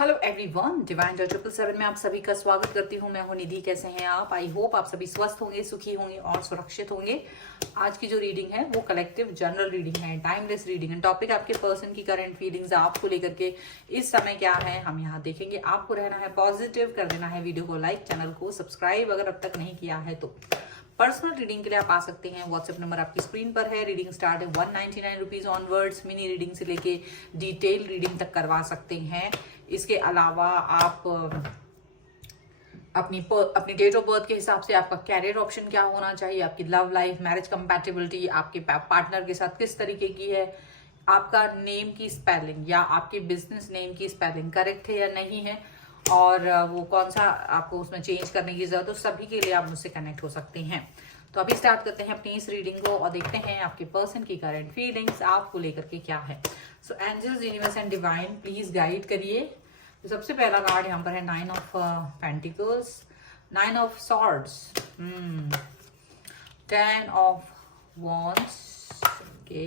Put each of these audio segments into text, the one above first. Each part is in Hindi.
हेलो एवरीवन, डिवाइन 777 में आप सभी का स्वागत करती हूँ। मैं हूँ निधि। कैसे हैं आप? आई होप आप सभी स्वस्थ होंगे, सुखी होंगे और सुरक्षित होंगे। आज की जो रीडिंग है वो कलेक्टिव जनरल रीडिंग है, टाइमलेस रीडिंग है। टॉपिक आपके पर्सन की करंट फीलिंग्स आपको लेकर के इस समय क्या है हम यहाँ देखेंगे। आपको रहना है पॉजिटिव, कर देना है वीडियो को लाइक, चैनल को सब्सक्राइब अगर अब तक नहीं किया है तो। पर्सनल रीडिंग के लिए आप आ सकते हैं। व्हाट्सएप नंबर आपकी स्क्रीन पर है। रीडिंग स्टार्ट है 199 रुपीज ऑनवर्ड्स। मिनी रीडिंग से लेके डिटेल रीडिंग तक करवा सकते हैं। इसके अलावा आप अपनी डेट ऑफ बर्थ के हिसाब से आपका कैरियर ऑप्शन क्या होना चाहिए, आपकी लव लाइफ, मैरिज कंपैटिबिलिटी, आपके पार्टनर के साथ किस तरीके की है, आपका नेम की स्पेलिंग या आपके बिजनेस नेम की स्पेलिंग करेक्ट है या नहीं है, और वो कौन सा आपको उसमें चेंज करने की जरूरत है, सभी के लिए आप मुझसे कनेक्ट हो सकते हैं। तो अभी स्टार्ट करते हैं अपनी इस रीडिंग को और देखते हैं आपके पर्सन की करंट फीलिंग्स आपको लेकर के क्या है। So angels, universe and divine please guide करिए। तो सबसे पहला कार्ड यहाँ पर है 9 of pentacles, 9 of swords, 10 of wands, okay.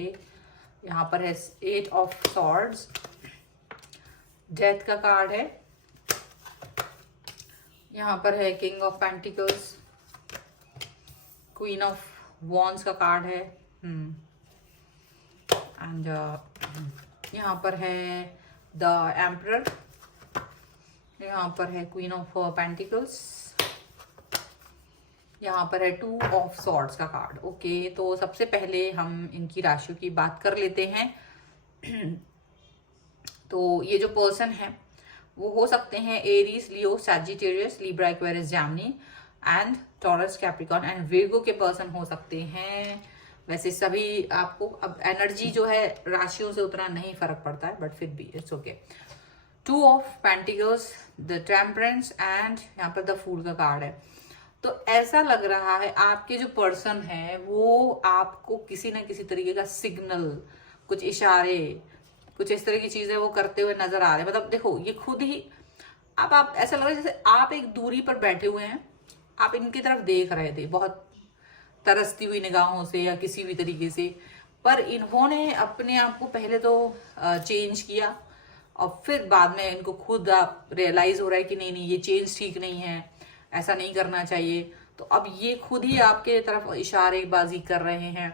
यहाँ पर है 8 ऑफ सॉर्ड्स, डेथ का कार्ड है। यहाँ पर है king of pentacles, queen of wands का कार्ड है, एंड यहाँ पर है द एम्परर। यहाँ पर है क्वीन ऑफ पेंटिकल्स। यहाँ पर है 2 ऑफ सॉर्ड्स का कार्ड। ओके, तो सबसे पहले हम इनकी राशियों की बात कर लेते हैं। तो ये जो पर्सन है वो हो सकते हैं Aries, Leo, Sagittarius, Libra, Aquarius, Jaimini and taurus, Capricorn and Virgo के पर्सन हो सकते हैं। वैसे सभी आपको अब एनर्जी जो है राशियों से उतना नहीं फर्क पड़ता है, बट फिर भी it's okay. 2 of pentacles, the temperance and यहाँ पर द फूल का कार्ड है। तो ऐसा लग रहा है आपके जो पर्सन है वो आपको किसी ना किसी तरीके का सिग्नल, कुछ इशारे, कुछ इस तरह की चीजें वो करते हुए नजर आ रहे हैं। मतलब देखो, ये खुद ही आप ऐसा लग रहा है जैसे आप एक दूरी पर बैठे हुए हैं, आप इनकी तरफ देख रहे थे बहुत तरसती हुई निगाहों से या किसी भी तरीके से, पर इन्होंने अपने आप को पहले तो चेंज किया और फिर बाद में इनको खुद आप रियलाइज हो रहा है कि नहीं नहीं, ये चेंज ठीक नहीं है, ऐसा नहीं करना चाहिए। तो अब ये खुद ही आपके तरफ इशारेबाजी कर रहे हैं।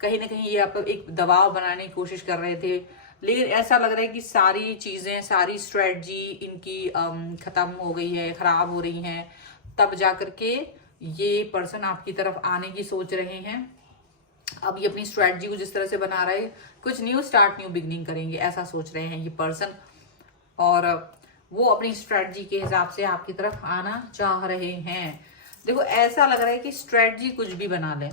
कहीं ना कहीं ये आपको एक दबाव बनाने की कोशिश कर रहे थे, लेकिन ऐसा लग रहा है कि सारी चीजें, सारी स्ट्रेटजी इनकी खत्म हो गई है, खराब हो रही हैं। तब जाकर के ये पर्सन आपकी तरफ आने की सोच रहे हैं। अब ये अपनी स्ट्रेटजी को जिस तरह से बना रहे, कुछ न्यू स्टार्ट, न्यू बिगनिंग करेंगे, ऐसा सोच रहे हैं ये पर्सन। और वो अपनी स्ट्रेटजी के हिसाब से आपकी तरफ आना चाह रहे हैं। देखो, ऐसा लग रहा है कि स्ट्रेटजी कुछ भी बना ले,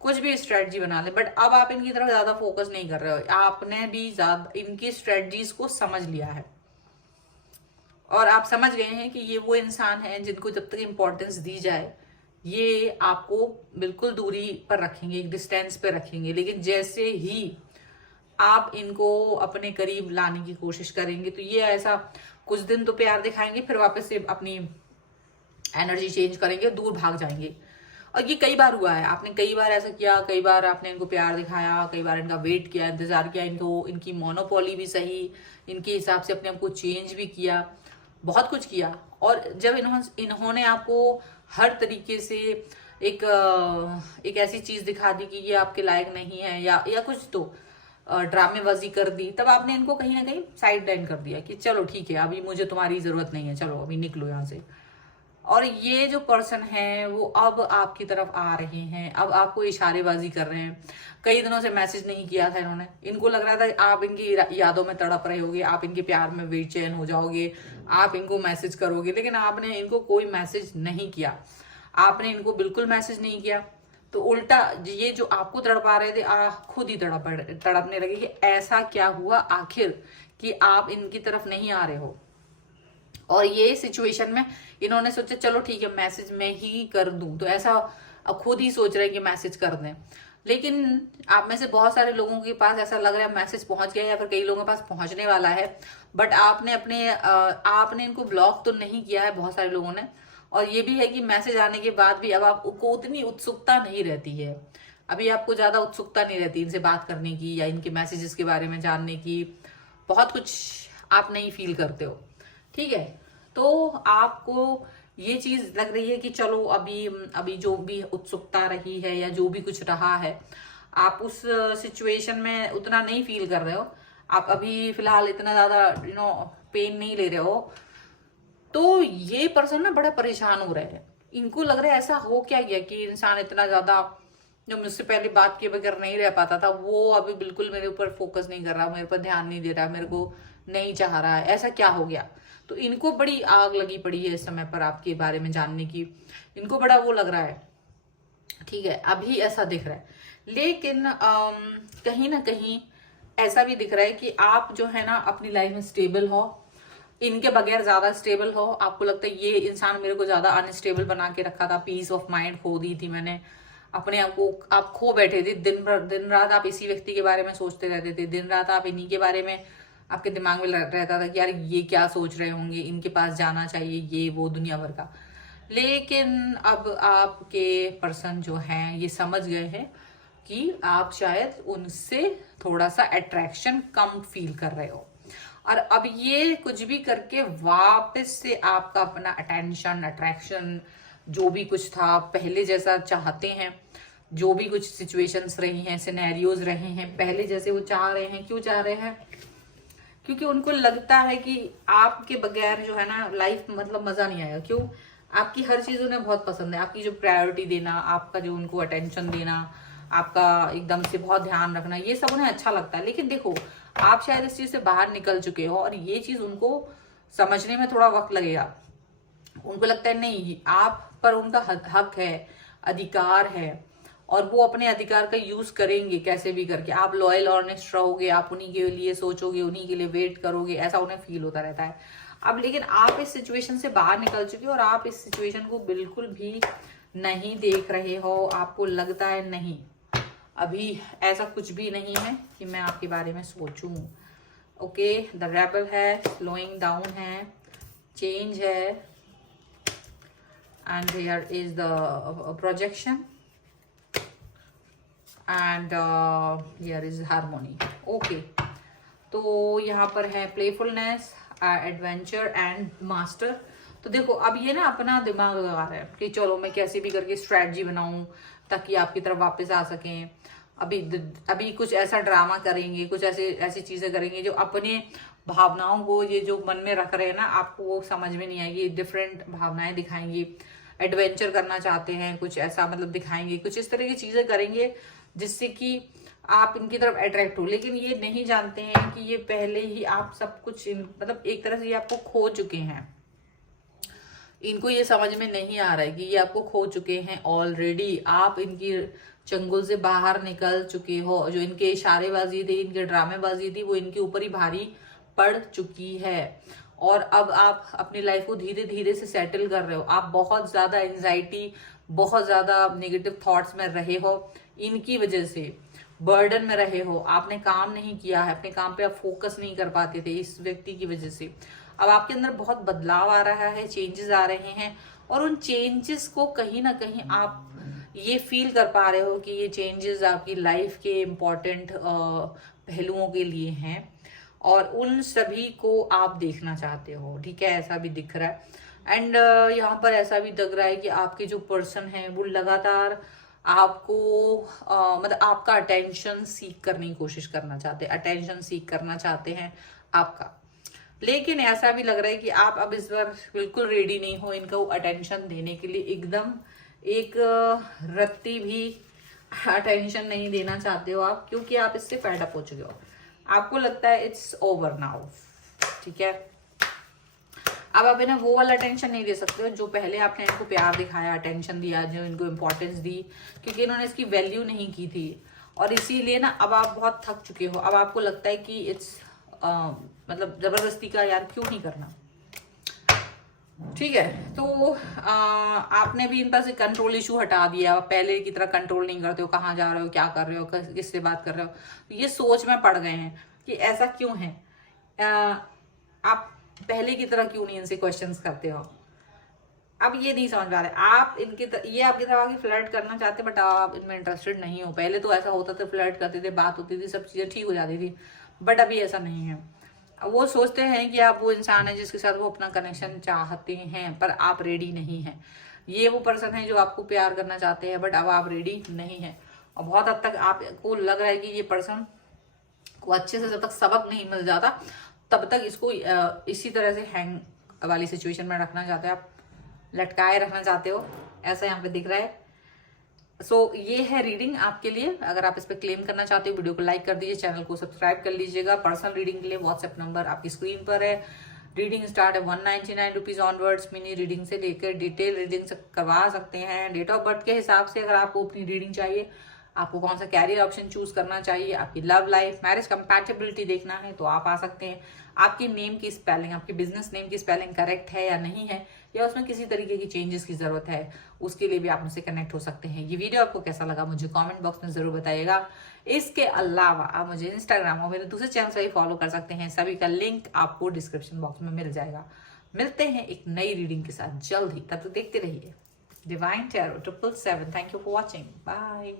कुछ भी स्ट्रेटजी बना ले, बट अब आप इनकी तरफ ज्यादा फोकस नहीं कर रहे हो। आपने भी ज्यादा इनकी स्ट्रेटजीज को समझ लिया है और आप समझ गए हैं कि ये वो इंसान है जिनको जब तक इंपॉर्टेंस दी जाए ये आपको बिल्कुल दूरी पर रखेंगे, एक डिस्टेंस पे रखेंगे। लेकिन जैसे ही आप इनको अपने करीब लाने की कोशिश करेंगे तो ये ऐसा कुछ दिन तो प्यार दिखाएंगे, फिर वापस से अपनी एनर्जी चेंज करेंगे, दूर भाग जाएंगे। और ये कई बार हुआ है, आपने कई बार ऐसा किया, कई बार आपने इनको प्यार दिखाया, कई बार इनका वेट किया, इंतजार किया, इनको इनकी मोनोपोली भी सही, इनके हिसाब से अपने आप को चेंज भी किया, बहुत कुछ किया। और जब इन्होंने आपको हर तरीके से एक ऐसी चीज दिखा दी कि ये आपके लायक नहीं है या कुछ तो ड्रामेबाजी कर दी, तब आपने इनको कहीं ना कहीं साइड लाइन कर दिया कि चलो ठीक है, अभी मुझे तुम्हारी जरूरत नहीं है, चलो अभी निकलो यहाँ से। और ये जो पर्सन है वो अब आपकी तरफ आ रहे हैं, अब आपको इशारेबाजी कर रहे हैं। कई दिनों से मैसेज नहीं किया था इन्होंने, इनको लग रहा था आप इनकी यादों में तड़प रहे होगे, आप इनके प्यार में बेचैन हो जाओगे, आप इनको मैसेज करोगे, लेकिन आपने इनको कोई मैसेज नहीं किया, आपने इनको बिल्कुल मैसेज नहीं किया। तो उल्टा ये जो आपको तड़पा रहे थे खुद ही तड़पने लगे कि ऐसा क्या हुआ आखिर कि आप इनकी तरफ नहीं आ रहे हो। और ये सिचुएशन में इन्होंने सोचा चलो ठीक है, मैसेज मैं ही कर दूं, तो ऐसा खुद ही सोच रहे हैं कि मैसेज कर दें। लेकिन आप में से बहुत सारे लोगों के पास ऐसा लग रहा है मैसेज पहुंच गया या फिर कई लोगों के पास पहुंचने वाला है, बट आपने इनको ब्लॉक तो नहीं किया है बहुत सारे लोगों ने। और ये भी है कि मैसेज आने के बाद भी अब आपको उतनी उत्सुकता नहीं रहती है, अभी आपको ज्यादा उत्सुकता नहीं रहती इनसे बात करने की या इनके मैसेजेस के बारे में जानने की। बहुत कुछ आप नहीं फील करते हो। ठीक है, तो आपको ये चीज लग रही है कि चलो अभी अभी जो भी उत्सुकता रही है या जो भी कुछ रहा है, आप उस सिचुएशन में उतना नहीं फील कर रहे हो, आप अभी फिलहाल इतना ज्यादा पेन नहीं ले रहे हो, तो ये पर्सन ना बड़ा परेशान हो रहे हैं। इनको लग रहा है ऐसा हो क्या गया कि इंसान इतना ज्यादा जो मुझसे पहले बात किए बगैर नहीं रह पाता था, वो अभी बिल्कुल मेरे ऊपर फोकस नहीं कर रहा, मेरे पर ध्यान नहीं दे रहा, मेरे को नहीं चाह रहा है, ऐसा क्या हो गया। तो इनको बड़ी आग लगी पड़ी है इस समय पर आपके बारे में जानने की, इनको बड़ा वो लग रहा है। ठीक है, अभी ऐसा दिख रहा है, लेकिन कहीं ना कहीं ऐसा भी दिख रहा है कि आप जो है ना अपनी लाइफ में स्टेबल हो, इनके बगैर ज्यादा स्टेबल हो। आपको लगता है ये इंसान मेरे को ज्यादा अनस्टेबल बना के रखा था, पीस ऑफ माइंड खो दी थी मैंने, अपने आप को आप खो बैठे थे, दिन रात आप इसी व्यक्ति के बारे में सोचते रहते थे, दिन रात आप इन्हीं के बारे में आपके दिमाग में रहता था कि यार ये क्या सोच रहे होंगे, इनके पास जाना चाहिए, ये वो दुनिया भर का। लेकिन अब आपके पर्सन जो हैं ये समझ गए हैं कि आप शायद उनसे थोड़ा सा अट्रैक्शन कम फील कर रहे हो, और अब ये कुछ भी करके वापस से आपका अपना अटेंशन अट्रैक्शन जो भी कुछ था पहले जैसा चाहते हैं, जो भी कुछ सिचुएशंस रही हैं, सिनेरियोज रहे हैं पहले जैसे वो चाह रहे हैं। क्यों चाह रहे हैं? क्योंकि उनको लगता है कि आपके बगैर जो है ना लाइफ मतलब मजा नहीं आएगा। क्यों? आपकी हर चीज उन्हें बहुत पसंद है, आपकी जो प्रायोरिटी देना, आपका जो उनको अटेंशन देना, आपका एकदम से बहुत ध्यान रखना, ये सब उन्हें अच्छा लगता है। लेकिन देखो, आप शायद इस चीज से बाहर निकल चुके हो और ये चीज उनको समझने में थोड़ा वक्त लगेगा। उनको लगता है नहीं, आप पर उनका हक है, अधिकार है, और वो अपने अधिकार का यूज करेंगे कैसे भी करके। आप लॉयल ऑनेस्ट रहोगे, आप उन्हीं के लिए सोचोगे, उन्हीं के लिए वेट करोगे, ऐसा उन्हें फील होता रहता है। अब लेकिन आप इस सिचुएशन से बाहर निकल चुके हो और आप इस सिचुएशन को बिल्कुल भी नहीं देख रहे हो। आपको लगता है नहीं, अभी ऐसा कुछ भी नहीं है कि मैं आपके बारे में सोचूं। ओके, द रेबल है, स्लोइंग डाउन है, चेंज है, and here is the projection, and here is harmony. Okay, तो यहाँ पर है प्लेफुलनेस, एडवेंचर एंड मास्टर। तो देखो, अब ये ना अपना दिमाग लगा रहा है कि चलो मैं कैसे भी करके स्ट्रेटजी बनाऊं ताकि आपकी तरफ वापस आ सकें। अभी कुछ ऐसा ड्रामा करेंगे, कुछ ऐसी चीजें करेंगे जो अपने भावनाओं को, ये जो मन में रख रहे हैं ना, आपको वो समझ में नहीं आएगी, डिफरेंट भावनाएं दिखाएंगी। एडवेंचर करना चाहते हैं, कुछ ऐसा मतलब दिखाएंगे, कुछ इस तरह की चीजें करेंगे जिससे कि आप इनकी तरफ अट्रैक्ट हो। लेकिन ये नहीं जानते हैं कि ये पहले ही आप सब कुछ मतलब एक तरह से ये आपको खो चुके हैं। इनको ये समझ में नहीं आ रहा है कि ये आपको खो चुके हैं ऑलरेडी। आप इनकी चंगुल से बाहर निकल चुके हो। जो इनके इशारेबाजी थी, इनके ड्रामेबाजी थी, वो इनके ऊपर ही भारी पड़ चुकी है। और अब आप अपनी लाइफ को धीरे धीरे से सेटल कर रहे हो। आप बहुत ज्यादा एंजाइटी, बहुत ज्यादा नेगेटिव थॉट्स में रहे हो, इनकी वजह से बर्डन में रहे हो। आपने काम नहीं किया है, अपने काम पे आप फोकस नहीं कर पाते थे इस व्यक्ति की वजह से। अब आपके अंदर बहुत बदलाव आ रहा है, चेंजेस आ रहे हैं, और उन चेंजेस को कहीं ना कहीं आप ये फील कर पा रहे हो कि ये चेंजेस आपकी लाइफ के इम्पोर्टेंट पहलुओं के लिए हैं, और उन सभी को आप देखना चाहते हो। ठीक है, ऐसा भी दिख रहा है। एंड यहाँ पर ऐसा भी लग रहा है कि आपके जो पर्सन है वो लगातार आपको मतलब आपका अटेंशन सीख करने की कोशिश करना चाहते हैं, अटेंशन सीख करना चाहते हैं आपका। लेकिन ऐसा भी लग रहा है कि आप अब इस बार बिल्कुल रेडी नहीं हो इनको अटेंशन देने के लिए। एकदम एक रत्ती भी अटेंशन नहीं देना चाहते हो आप, क्योंकि आप इससे फेड अप हो चुके हो। आपको लगता है इट्स ओवर नाउ। ठीक है, अब आप इन्हें वो वाला अटेंशन नहीं दे सकते हो जो पहले आपने इनको प्यार दिखाया, अटेंशन दिया, जो इनको इम्पोर्टेंस दी, क्योंकि इन्होंने इसकी वैल्यू नहीं की थी। और इसीलिए ना अब आप बहुत थक चुके हो। अब आपको लगता है कि इट्स मतलब जबरदस्ती का यार क्यों नहीं करना। ठीक है, तो आपने भी इन पर से कंट्रोल इशू हटा दिया। पहले की तरह कंट्रोल नहीं करते हो, कहाँ जा रहे हो, क्या कर रहे हो, किससे बात कर रहे हो। तो ये सोच में पड़ गए हैं कि ऐसा क्यों है। आप पहले की तरह क्यों नहीं इनसे क्वेश्चंस करते हो। अब ये नहीं समझ पा रहे आप ये आपकी तरह आगे फ्लर्ट करना चाहते, बट आप इनमें इंटरेस्टेड नहीं हो। पहले तो ऐसा होता था, फ्लर्ट करते थे, बात होती थी, सब चीजें ठीक हो जाती थी, बट अभी ऐसा नहीं है। वो सोचते हैं कि आप वो इंसान है जिसके साथ वो अपना कनेक्शन चाहते हैं, पर आप रेडी नहीं हैं। ये वो पर्सन है जो आपको प्यार करना चाहते हैं, बट अब आप रेडी नहीं हैं। और बहुत हद तक आपको लग रहा है कि ये पर्सन को अच्छे से जब तक सबक नहीं मिल जाता तब तक इसको इसी तरह से हैंग वाली सिचुएशन में रखना चाहते हैं, आप लटकाए रखना चाहते हो, ऐसा यहाँ पे दिख रहा है। ये है रीडिंग आपके लिए। अगर आप इस पर क्लेम करना चाहते हो वीडियो को लाइक कर दीजिए, चैनल को सब्सक्राइब कर लीजिएगा। पर्सनल रीडिंग के लिए व्हाट्सएप नंबर आपकी स्क्रीन पर है। रीडिंग स्टार्ट है 199 रुपीज ऑनवर्ड्स। मिनी रीडिंग से लेकर डिटेल रीडिंग से करवा सकते हैं। डेट ऑफ बर्थ के हिसाब से अगर आपको अपनी रीडिंग चाहिए, आपको कौन सा कैरियर ऑप्शन चूज करना चाहिए, आपकी लव लाइफ, मैरिज कंपैटिबिलिटी देखना है तो आप आ सकते हैं। आपकी नेम की स्पेलिंग, आपके बिजनेस नेम की स्पेलिंग करेक्ट है या नहीं है, या उसमें किसी तरीके की चेंजेस की जरूरत है, उसके लिए भी आप मुझसे कनेक्ट हो सकते हैं। ये वीडियो आपको कैसा लगा मुझे कमेंट बॉक्स में जरूर बताइएगा। इसके अलावा आप मुझे इंस्टाग्राम और मेरे दूसरे चैनल से भी फॉलो कर सकते हैं, सभी का लिंक आपको डिस्क्रिप्शन बॉक्स में मिल जाएगा। मिलते हैं एक नई रीडिंग के साथ जल्द ही, तब तक देखते रहिए divine tarot 777। Thank you for watching, bye.